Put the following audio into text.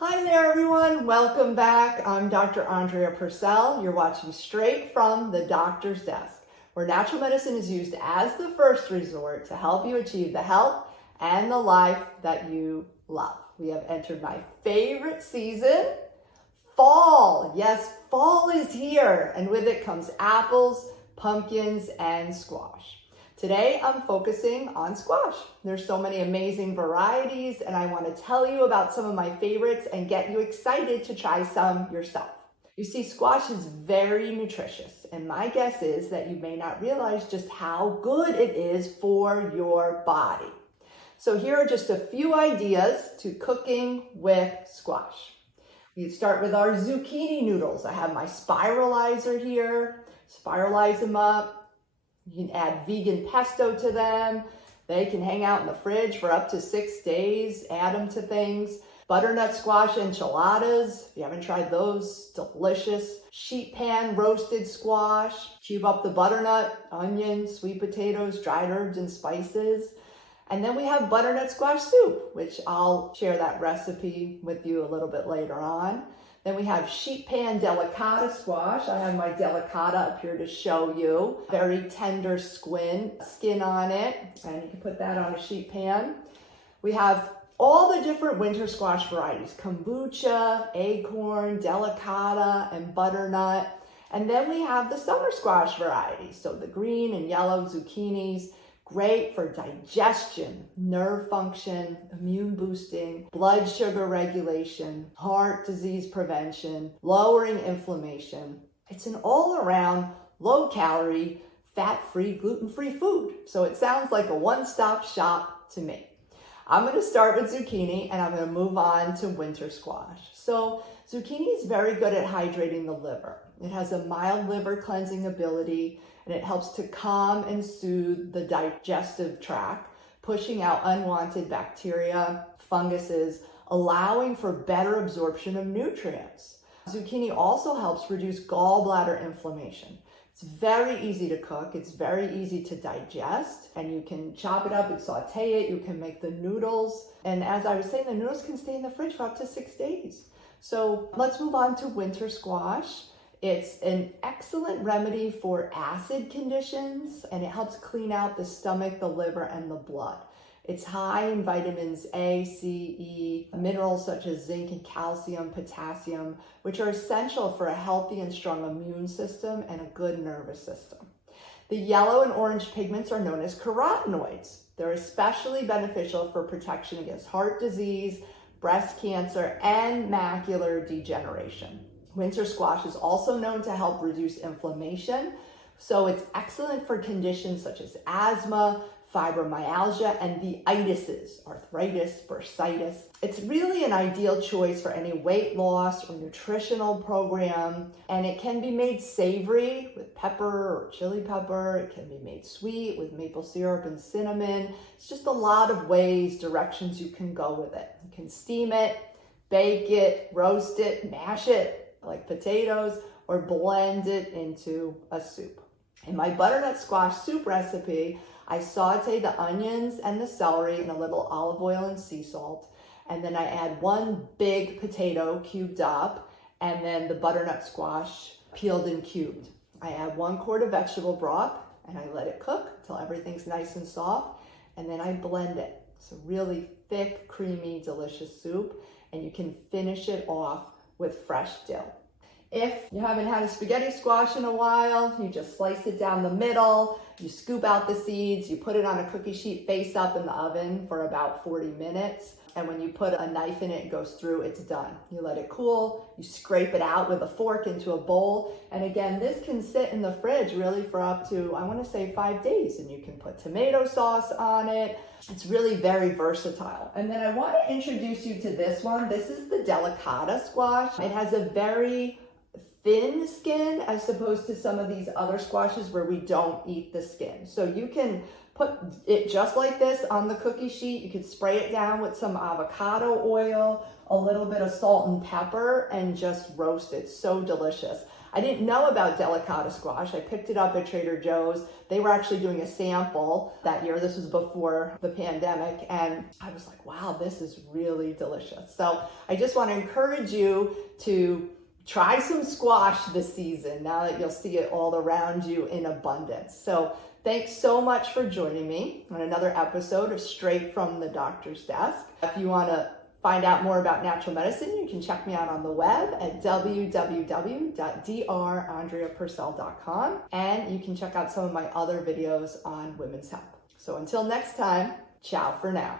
Hi there everyone, welcome back. I'm Dr. Andrea Purcell. You're watching straight from the doctor's desk, where natural medicine is used as the first resort to help you achieve the health and the life that you love. We have entered my favorite season, fall. Yes, fall is here, and with it comes apples, pumpkins, and squash. Today, I'm focusing on squash. There's so many amazing varieties, and I want to tell you about some of my favorites and get you excited to try some yourself. You see, squash is very nutritious, and my guess is that you may not realize just how good it is for your body. So here are just a few ideas to cooking with squash. We start with our zucchini noodles. I have my spiralizer here. Spiralize them up. You can add vegan pesto to them. They can hang out in the fridge for up to 6 days. Add them to things. Butternut squash enchiladas. If you haven't tried those, delicious. Sheet pan roasted squash. Cube up the butternut, onions, sweet potatoes, dried herbs, and spices. And then we have butternut squash soup, which I'll share that recipe with you a little bit later on. Then we have sheet pan delicata squash. I have my delicata up here to show you. Very tender skin on it, and you can put that on a sheet pan. We have all the different winter squash varieties: kombucha, acorn, delicata, and butternut. And then we have the summer squash varieties, so the green and yellow zucchinis. Great for digestion, nerve function, immune boosting, blood sugar regulation, heart disease prevention, lowering inflammation. It's an all-around, low-calorie, fat-free, gluten-free food. So it sounds like a one-stop shop to me. I'm going to start with zucchini and I'm going to move on to winter squash. So zucchini is very good at hydrating the liver. It has a mild liver cleansing ability, and it helps to calm and soothe the digestive tract, pushing out unwanted bacteria, funguses, allowing for better absorption of nutrients. Zucchini also helps reduce gallbladder inflammation. It's very easy to cook, it's very easy to digest, and you can chop it up and saute it, you can make the noodles, and as I was saying, the noodles can stay in the fridge for up to 6 days. So let's move on to winter squash. It's an excellent remedy for acid conditions, and it helps clean out the stomach, the liver, and the blood. It's high in vitamins A, C, E, minerals such as zinc and calcium, potassium, which are essential for a healthy and strong immune system and a good nervous system. The yellow and orange pigments are known as carotenoids. They're especially beneficial for protection against heart disease, breast cancer, and macular degeneration. Winter squash is also known to help reduce inflammation, so it's excellent for conditions such as asthma, fibromyalgia, and the itises, arthritis, bursitis. It's really an ideal choice for any weight loss or nutritional program, and it can be made savory with pepper or chili pepper. It can be made sweet with maple syrup and cinnamon. It's just a lot of ways, directions you can go with it. You can steam it, bake it, roast it, mash it like potatoes, or blend it into a soup. In my butternut squash soup recipe, I saute the onions and the celery in a little olive oil and sea salt, and then I add 1 big potato cubed up, and then the butternut squash peeled and cubed. I add 1 quart of vegetable broth, and I let it cook until everything's nice and soft, and then I blend it. It's a really thick, creamy, delicious soup, and you can finish it off with fresh dill. If you haven't had a spaghetti squash in a while, you just slice it down the middle, you scoop out the seeds, you put it on a cookie sheet face up in the oven for about 40 minutes. And when you put a knife in it, it goes through, it's done. You let it cool, you scrape it out with a fork into a bowl. And again, this can sit in the fridge really for up to, I want to say 5 days. And you can put tomato sauce on it. It's really very versatile. And then I want to introduce you to this one. This is the delicata squash. It has a very thin skin as opposed to some of these other squashes where we don't eat the skin. So you can put it just like this on the cookie sheet. You could spray it down with some avocado oil, a little bit of salt and pepper, and just roast it. So delicious. I didn't know about delicata squash. I picked it up at Trader Joe's. They were actually doing a sample that year. This was before the pandemic. And I was like, wow, this is really delicious. So I just want to encourage you to try some squash this season now that you'll see it all around you in abundance. So thanks so much for joining me on another episode of Straight from the Doctor's Desk. If you want to find out more about natural medicine, you can check me out on the web at www.drandreapurcell.com, and you can check out some of my other videos on women's health. So until next time, ciao for now.